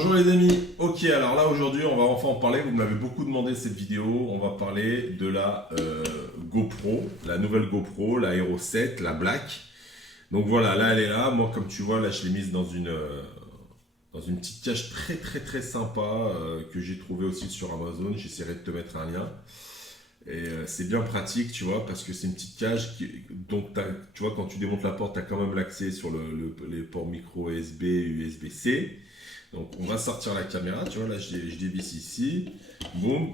Bonjour les amis, ok alors là aujourd'hui on va enfin en parler, vous m'avez beaucoup demandé cette vidéo, on va parler de la GoPro, la nouvelle GoPro, la Hero 7, la Black. Donc voilà, là elle est là, moi comme tu vois là je l'ai mise dans une petite cage très sympa que j'ai trouvé aussi sur Amazon, j'essaierai de te mettre un lien. Et c'est bien pratique tu vois parce que c'est une petite cage donc tu vois quand tu démontes la porte tu as quand même l'accès sur les ports micro USB, USB-C. Donc on va sortir la caméra, tu vois, là je dévisse ici, boum,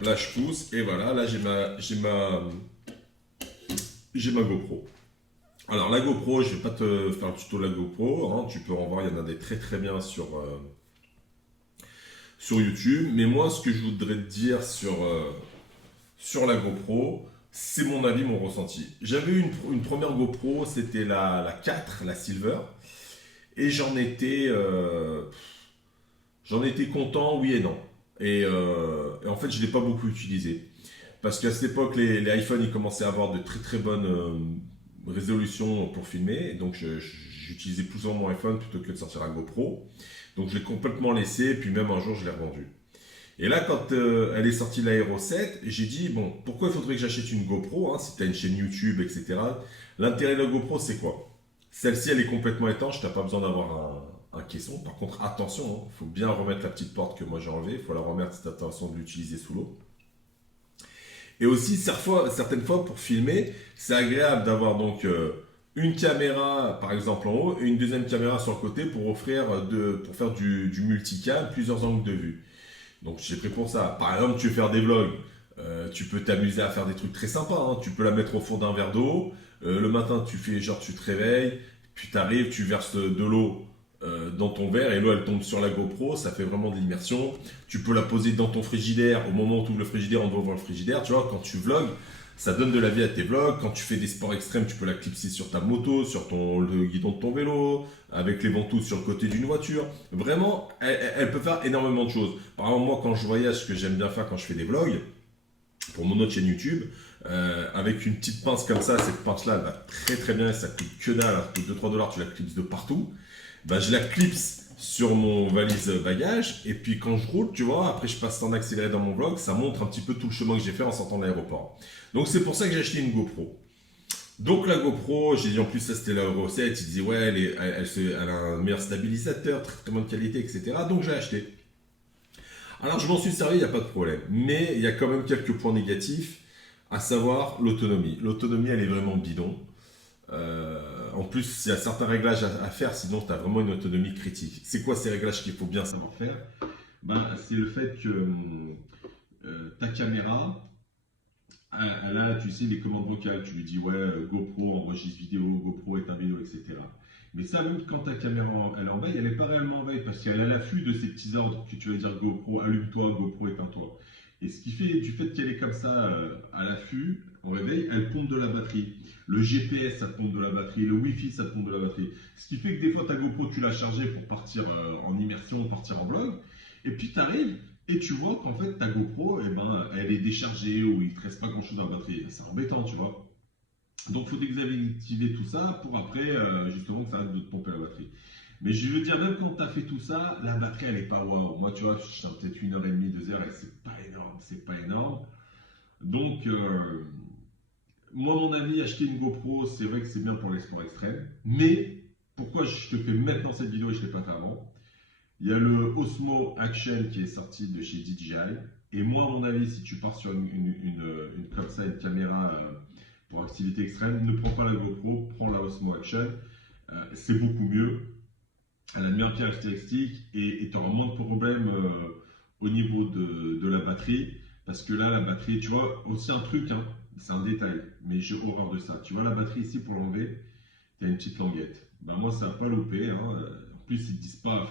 là je pousse, et voilà, là j'ai ma GoPro. Alors la GoPro, je vais pas te faire le tuto de la GoPro, hein, tu peux en voir, il y en a des très bien sur YouTube, mais moi ce que je voudrais te dire sur la GoPro, c'est mon avis, mon ressenti. J'avais eu une première GoPro, c'était la 4, la Silver, et j'en étais content, oui et non. Et en fait, je ne l'ai pas beaucoup utilisé. Parce qu'à cette époque, les iPhones, ils commençaient à avoir de très bonnes résolutions pour filmer. Donc, j'utilisais plus souvent mon iPhone plutôt que de sortir la GoPro. Donc, je l'ai complètement laissé. Et puis, même un jour, je l'ai revendu. Et là, quand elle est sortie de la Hero 7, j'ai dit, bon, pourquoi il faudrait que j'achète une GoPro hein, si tu as une chaîne YouTube, etc. L'intérêt de la GoPro, c'est quoi? Celle-ci, elle est complètement étanche, tu n'as pas besoin d'avoir un caisson. Par contre, attention, il faut bien remettre la petite porte que moi j'ai enlevée. Il faut la remettre si tu as l'intention de l'utiliser sous l'eau. Et aussi, certaines fois, pour filmer, c'est agréable d'avoir donc une caméra, par exemple en haut, et une deuxième caméra sur le côté pour faire du multicam, plusieurs angles de vue. Donc j'ai pris pour ça. Par exemple, tu veux faire des vlogs, tu peux t'amuser à faire des trucs très sympas. Hein. Tu peux la mettre au fond d'un verre d'eau. Le matin, tu fais genre tu te réveilles, puis tu arrives, tu verses de l'eau dans ton verre et l'eau elle tombe sur la GoPro, ça fait vraiment de l'immersion. Tu peux la poser dans ton frigidaire. Au moment où tu ouvres le frigidaire, on doit voir le frigidaire. Tu vois, quand tu vlogs, ça donne de la vie à tes vlogs. Quand tu fais des sports extrêmes, tu peux la clipser sur ta moto, sur le guidon de ton vélo, avec les ventouses sur le côté d'une voiture. Vraiment, elle peut faire énormément de choses. Par exemple, moi, quand je voyage, ce que j'aime bien faire quand je fais des vlogs, pour mon autre chaîne YouTube, avec une petite pince comme ça, cette pince-là, elle va très bien, ça coûte que dalle, ça coûte 2-3 $, tu la clipses de partout. Bah, je la clipse sur mon valise bagage, et puis quand je roule, tu vois, après je passe en accéléré dans mon vlog, ça montre un petit peu tout le chemin que j'ai fait en sortant de l'aéroport. Donc c'est pour ça que j'ai acheté une GoPro. Donc la GoPro, j'ai dit en plus ça c'était la Euro 7, il disait ouais elle a un meilleur stabilisateur, très bonne qualité, etc. Donc j'ai acheté. Alors je m'en suis servi, il n'y a pas de problème. Mais il y a quand même quelques points négatifs, à savoir l'autonomie. L'autonomie elle est vraiment bidon. En plus, il y a certains réglages à faire, sinon tu as vraiment une autonomie critique. C'est quoi ces réglages qu'il faut bien savoir faire? C'est le fait que ta caméra, elle a, tu sais, les commandes vocales. Tu lui dis, ouais, GoPro, enregistre vidéo, GoPro est un vidéo, etc. Mais ça, même quand ta caméra elle est en veille, elle n'est pas réellement en veille parce qu'elle a l'affût de ces petits ordres que tu vas dire GoPro, allume-toi, GoPro, éteins-toi. Et ce qui fait, du fait qu'elle est comme ça, à l'affût, en réveil, elle pompe de la batterie. Le GPS, ça te pompe de la batterie. Le Wi-Fi, ça te pompe de la batterie. Ce qui fait que des fois, ta GoPro, tu l'as chargée pour partir en immersion, partir en vlog. Et puis, tu arrives, et tu vois qu'en fait, ta GoPro, eh ben, elle est déchargée ou il ne te reste pas grand-chose dans la batterie. C'est embêtant, tu vois. Donc, il faut désactiver tout ça pour après, justement, que ça arrête de te pomper la batterie. Mais je veux dire, même quand tu as fait tout ça, la batterie, elle n'est pas waouh. Moi, tu vois, je suis peut-être 1h30, 2 heures, et c'est pas énorme, c'est pas énorme. Donc, moi, mon avis, acheter une GoPro, c'est vrai que c'est bien pour les sports extrêmes. Mais, pourquoi je te fais maintenant cette vidéo et je ne l'ai pas fait avant? Il y a le Osmo Action qui est sorti de chez DJI. Et moi, à mon avis, si tu pars sur comme ça, une caméra pour activité extrême, ne prends pas la GoPro, prends la Osmo Action. C'est beaucoup mieux. Elle a une meilleure caractéristique et tu auras moins de problèmes au niveau de la batterie. Parce que là, la batterie, tu vois, aussi un truc, hein, c'est un détail, mais j'ai horreur de ça. Tu vois la batterie ici pour l'enlever, il y a une petite languette. Ben moi, ça n'a pas loupé. Hein. En plus, ils ne disent pas.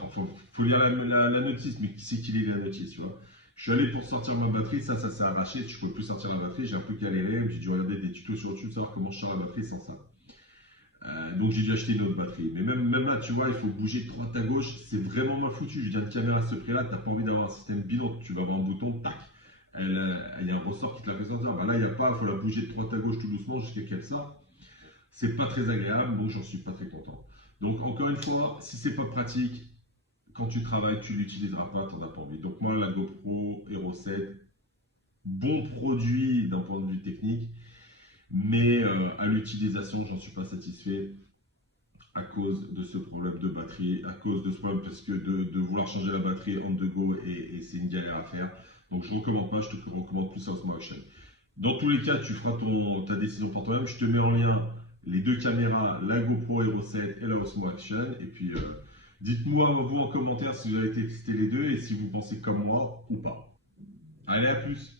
Faut lire la notice, mais qui c'est qui lit la notice, tu vois. Je suis allé pour sortir ma batterie, ça s'est arraché. Je ne pouvais plus sortir la batterie, j'ai un peu galéré. J'ai dû regarder des tutos sur YouTube, savoir comment je sors la batterie sans ça. Donc j'ai dû acheter une autre batterie. Mais même là, tu vois, il faut bouger de droite à gauche. C'est vraiment mal foutu. Je veux dire, une caméra à ce prix-là, tu n'as pas envie d'avoir un système bidon. Tu vas avoir un bouton, tac. Il y a un ressort qui te la fait sortir. Ben là, il n'y a pas, il faut la bouger de droite à gauche tout doucement jusqu'à qu'elle sorte. C'est pas très agréable, donc j'en suis pas très content. Donc encore une fois, si c'est pas pratique, quand tu travailles, tu l'utiliseras pas, tu n'en as pas envie. Donc moi, la GoPro Hero 7, bon produit d'un point de vue technique, mais à l'utilisation, j'en suis pas satisfait à cause de ce problème de batterie, à cause de ce problème parce que de vouloir changer la batterie on the go et c'est une galère à faire. Donc je ne recommande pas, je te recommande plus Osmo Action. Dans tous les cas, tu feras ta décision par toi-même. Je te mets en lien les deux caméras, la GoPro Hero 7 et la Osmo Action. Et puis dites-moi vous en commentaire si vous avez testé les deux et si vous pensez comme moi ou pas. Allez, à plus!